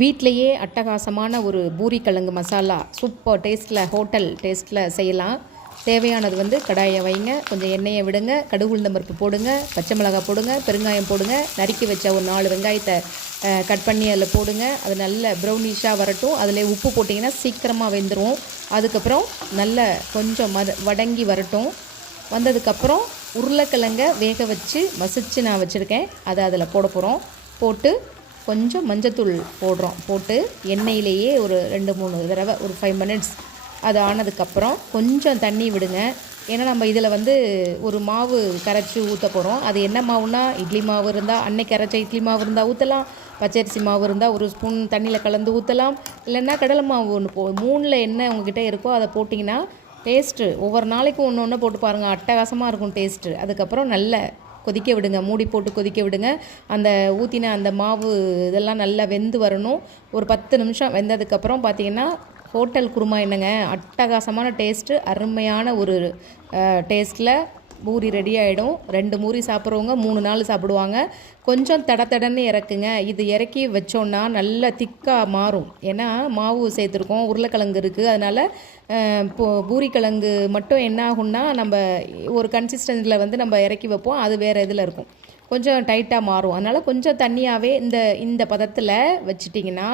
வீட்டிலையே அட்டகாசமான ஒரு பூரிக்கிழங்கு மசாலா சூப்பர் டேஸ்ட்டில் ஹோட்டல் டேஸ்ட்டில் செய்யலாம். தேவையானது வந்து கடாயை வைங்க கொஞ்சம் எண்ணெயை விடுங்க கடுகு உளுந்தம் பருப்பு போடுங்க பச்சை மிளகாய் போடுங்க பெருங்காயம் போடுங்க நறுக்கி வச்ச ஒரு நாலு வெங்காயத்தை கட் பண்ணி அதில் போடுங்க. அது நல்ல ப்ரௌனிஷாக வரட்டும். அதில் உப்பு போட்டிங்கன்னா சீக்கிரமாக வெந்துடும் அதுக்கப்புறம் நல்ல கொஞ்சம் மத வடங்கி வரட்டும். வந்ததுக்கப்புறம் உருளைக்கிழங்க வேக வச்சு மசிச்சு நான் வச்சுருக்கேன். அதை அதில் போட போகிறோம் போட்டு கொஞ்சம் மஞ்சத்தூள் போடுறோம். போட்டு எண்ணெயிலேயே ஒரு ரெண்டு மூணு தடவை ஒரு ஃபைவ் மினிட்ஸ் அது ஆனதுக்கப்புறம் கொஞ்சம் தண்ணி விடுங்க. ஏன்னா நம்ம இதில் வந்து ஒரு மாவு கரைச்சி ஊற்ற போகிறோம் அது என்ன மாவுனா இட்லி மாவு இருந்தால் அன்னைக்கு கரைச்ச இட்லி மாவு இருந்தால் ஊற்றலாம் பச்சரிசி மாவு இருந்தால் ஒரு ஸ்பூன் தண்ணியில் கலந்து ஊற்றலாம் இல்லைன்னா கடலை மாவு ஒன்று போ மூணில் என்ன உங்ககிட்ட இருக்கோ அதை போட்டிங்கன்னா டேஸ்ட்டு ஒவ்வொரு நாளைக்கும் ஒன்று ஒன்று போட்டு பாருங்கள் அட்டகாசமாக இருக்கும் டேஸ்ட்டு அதுக்கப்புறம் நல்ல கொதிக்க விடுங்க மூடி போட்டு கொதிக்க விடுங்க. அந்த ஊற்றின அந்த மாவு இதெல்லாம் நல்லா வெந்து வரணும். ஒரு பத்து நிமிஷம் வெந்ததுக்கப்புறம் பார்த்தீங்கன்னா ஹோட்டல் குருமா என்னங்க? அட்டகாசமான டேஸ்ட்டு அருமையான ஒரு டேஸ்ட்டில் பூரி ரெடி ஆகிடும் ரெண்டு மூரி சாப்பிட்றவங்க மூணு நாள் சாப்பிடுவாங்க. கொஞ்சம் தட தடன்னு இறக்குங்க. இது இறக்கி வச்சோன்னா நல்லா திக்காக மாறும். ஏன்னா மாவு சேர்த்துருக்கோம் உருளைக்கிழங்கு இருக்குது அதனால் பூரி கிழங்கு மட்டும் என்ன ஆகும்னா நம்ம ஒரு கன்சிஸ்டன்சியில் வந்து நம்ம இறக்கி வைப்போம். அது வேறு இதில் இருக்கும். கொஞ்சம் டைட்டாக மாறும். அதனால் கொஞ்சம் தண்ணியாகவே இந்த இந்த பதத்தில் வச்சிட்டிங்கன்னா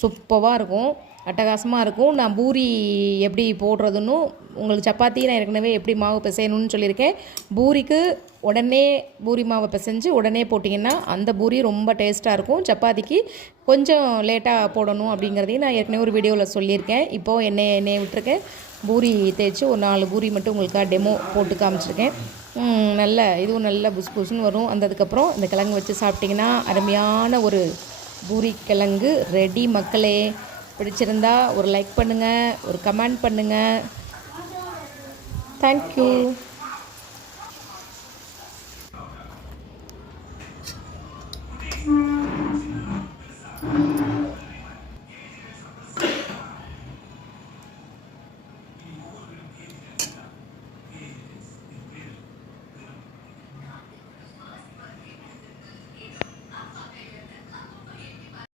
சூப்பராக இருக்கும். அட்டகாசமாக இருக்கும். நான் பூரி எப்படி போடுறதுன்னு உங்களுக்கு சப்பாத்தி நான் ஏற்கனவே எப்படி மாவு பிசையணும்னு சொல்லியிருக்கேன். பூரிக்கு உடனே பூரி மாவை பிசைஞ்சு உடனே போட்டிங்கன்னா அந்த பூரி ரொம்ப டேஸ்ட்டாக இருக்கும். சப்பாத்திக்கு கொஞ்சம் லேட்டாக போடணும் அப்படிங்கிறதையும் நான் ஏற்கனவே ஒரு வீடியோவில் சொல்லியிருக்கேன். இப்போது எண்ணெய் எண்ணெயை விட்டுருக்கேன் பூரி தேய்ச்சி ஒரு நாலு பூரி மட்டும் உங்களுக்காக டெமோ போட்டு காமிச்சிருக்கேன். நல்ல இதுவும் நல்ல புஸ் புஸ்ன்னு வரும். அந்ததுக்கப்புறம் இந்த கிழங்கு வச்சு சாப்பிட்டிங்கன்னா அருமையான ஒரு பூரி கிழங்கு. ரெடி மக்களே. பிடிச்சிருந்தா ஒரு லைக் பண்ணுங்கள் ஒரு கமெண்ட் பண்ணுங்கள் தேங்க்யூ